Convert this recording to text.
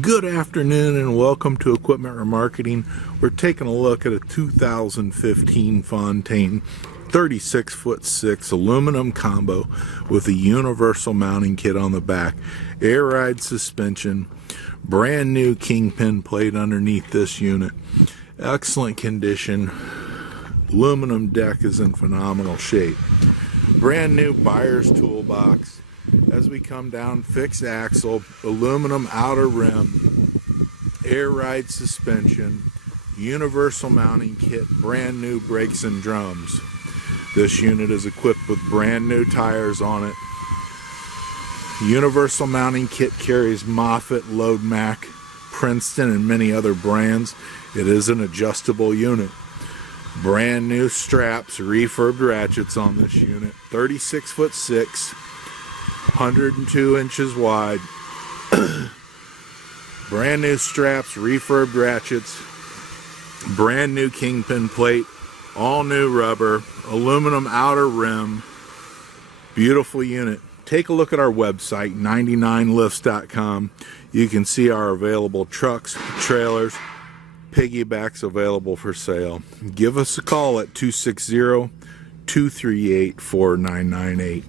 Good afternoon and welcome to Equipment Remarketing. We're taking a look at a 2015 Fontaine 36'6" aluminum combo with a universal mounting kit on the back, air ride suspension, brand new kingpin plate underneath this unit, excellent condition, aluminum deck is in phenomenal shape, brand new buyer's toolbox. As we come down, fixed axle, aluminum outer rim, air ride suspension, universal mounting kit, brand new brakes and drums. This unit is equipped with brand new tires on it. Universal mounting kit carries Moffett, Loadmac, Princeton, and many other brands. It is an adjustable unit. Brand new straps, refurbed ratchets on this unit. 36'6". 102 inches wide. Brand new straps, refurbed ratchets, brand new kingpin plate, all new rubber, aluminum outer rim. Beautiful unit. Take a look at our website, 99lifts.com. You can see our available trucks, trailers, piggybacks available for sale. Give us a call at 260-238-4998.